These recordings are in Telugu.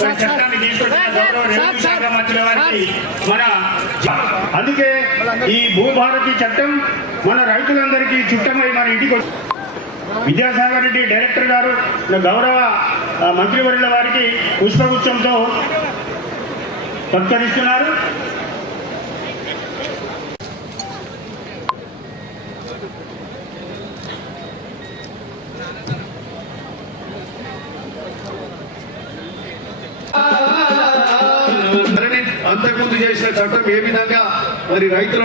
చట్టాన్ని తీసుకొచ్చిన గౌరవ రెవెన్యూ శాఖ మంత్రుల వారికి అందుకే ఈ భూభారతి చట్టం మన రైతులందరికీ చుట్టమై మన ఇంటికి విద్యాసాగర్ రెడ్డి డైరెక్టర్ గారు గౌరవ మంత్రివర్యుల వారికి పుష్పగుచ్చంతో సత్కరిస్తున్నారు. అంతకుముందు చేసిన చట్టం ఏ విధంగా మరి రైతులు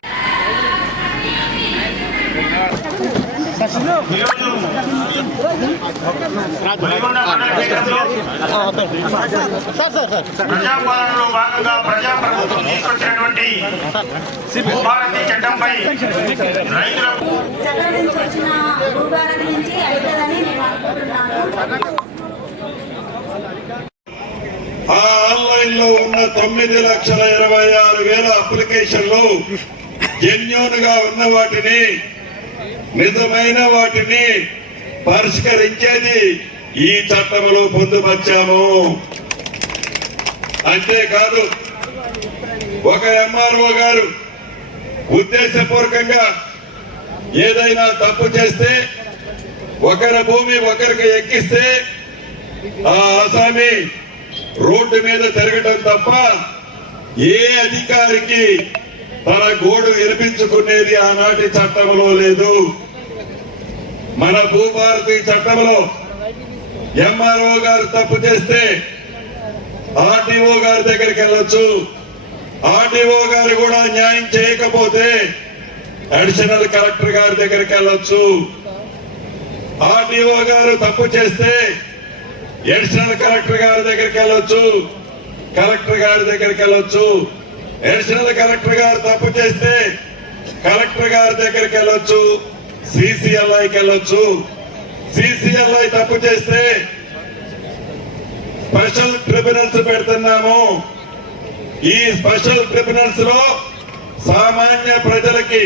ప్రజాపాలనలో భాగంగా ప్రజాప్రభుత్వం తీసుకొచ్చినటువంటి భూభారతి చట్టంపై రైతులకు ఆన్లైన్ లో ఉన్న 9,26,000 అప్లికేషన్లు జెన్యూన్ గా ఉన్న వాటిని నిజమైన వాటిని పరిష్కరించేది ఈ చట్టంలో పొందుపరిచాము. అంతేకాదు ఒక ఎంఆర్ఓ గారు ఉద్దేశపూర్వకంగా ఏదైనా తప్పు చేస్తే ఒకరి భూమి ఒకరికి ఎక్కిస్తే ఆ ఆసామి రోడ్డు మీద తిరగడం తప్ప ఏ అధికారికి తన గోడు వినిపించుకునేది ఆనాటి చట్టంలో లేదు. మన భూభారతి చట్టంలో ఎంఆర్ఓ గారు తప్పు చేస్తే ఆర్డీఓ గారి దగ్గరికి వెళ్ళొచ్చు. ఆర్డీఓ గారు కూడా న్యాయం చేయకపోతే అడిషనల్ కలెక్టర్ గారి దగ్గరికి వెళ్ళొచ్చు. ఆర్డీఓ గారు తప్పు చేస్తే అడిషనల్ కలెక్టర్ గారి దగ్గరికి వెళ్ళొచ్చు, కలెక్టర్ గారి దగ్గరికి వెళ్ళొచ్చు. అడిషనల్ కలెక్టర్ గారు తప్పు చేస్తే కలెక్టర్ గారి దగ్గరికి వెళ్ళొచ్చు, సిసిఎల్ఐకి వెళ్ళొచ్చు. సిసిఎల్ఐ తప్పు చేస్తే స్పెషల్ ట్రిబ్యునల్స్ పెడుతున్నాము. ఈ స్పెషల్ ట్రిబ్యునల్స్ లో సామాన్య ప్రజలకి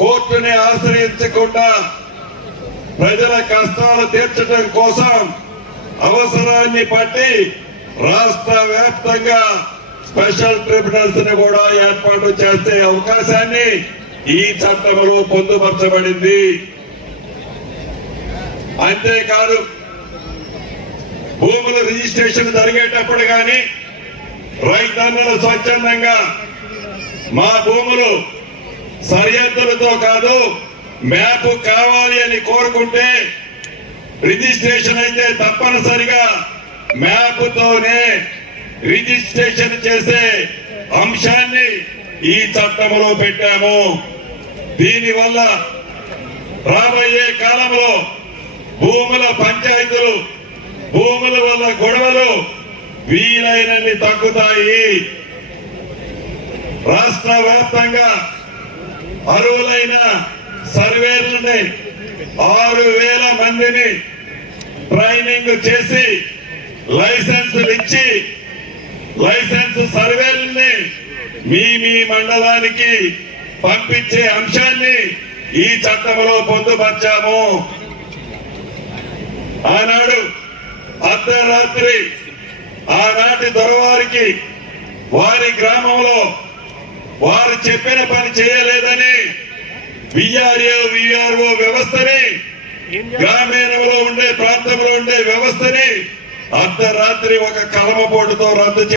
కోర్టుని ఆశ్రయించకుండా ప్రజల కష్టాలు తీర్చడం కోసం అవసరాన్ని బట్టి రాష్ట్ర వ్యాప్తంగా స్పెషల్ ట్రిబ్యునల్స్ ని కూడా ఏర్పాటు చేసే అవకాశాన్ని ఈ చట్టంలో పొందుపరచబడింది. అంతేకాదు భూముల రిజిస్ట్రేషన్ జరిగేటప్పుడు గాని రైతన్నులు స్వచ్ఛందంగా మా భూములు సరిహద్దులతో కాదు మ్యాప్ కావాలి అని కోరుకుంటే రిజిస్ట్రేషన్ అయితే తప్పనిసరిగా మ్యాప్ తోనే రిజిస్ట్రేషన్ చేసే అంశాన్ని ఈ చట్టంలో పెట్టాము. దీనివల్ల రాబోయే కాలంలో భూముల పంచాయతీలు భూముల వల్ల గొడవలు వీలైనన్ని తగ్గుతాయి. రాష్ట్ర వ్యాప్తంగా అర్హులైన సర్వేలని 6,000 మందిని ట్రైనింగ్ చేసి లైసెన్సులు ఇచ్చి లైసెన్స్ సర్వేలని మీ మండలానికి పంపించే అంశాన్ని ఈ చట్టంలో పొందుపరిచాము. ఆనాడు అర్ధరాత్రి ఆనాటి దొరవారికి వారి గ్రామంలో వారు చెప్పిన పని చేయలేదని విఆర్ఓ వ్యవస్థని గ్రామీణంలో ఉండే ప్రాంతంలో ఉండే వ్యవస్థని అర్ధరాత్రి ఒక కలమపోటుతో రద్దు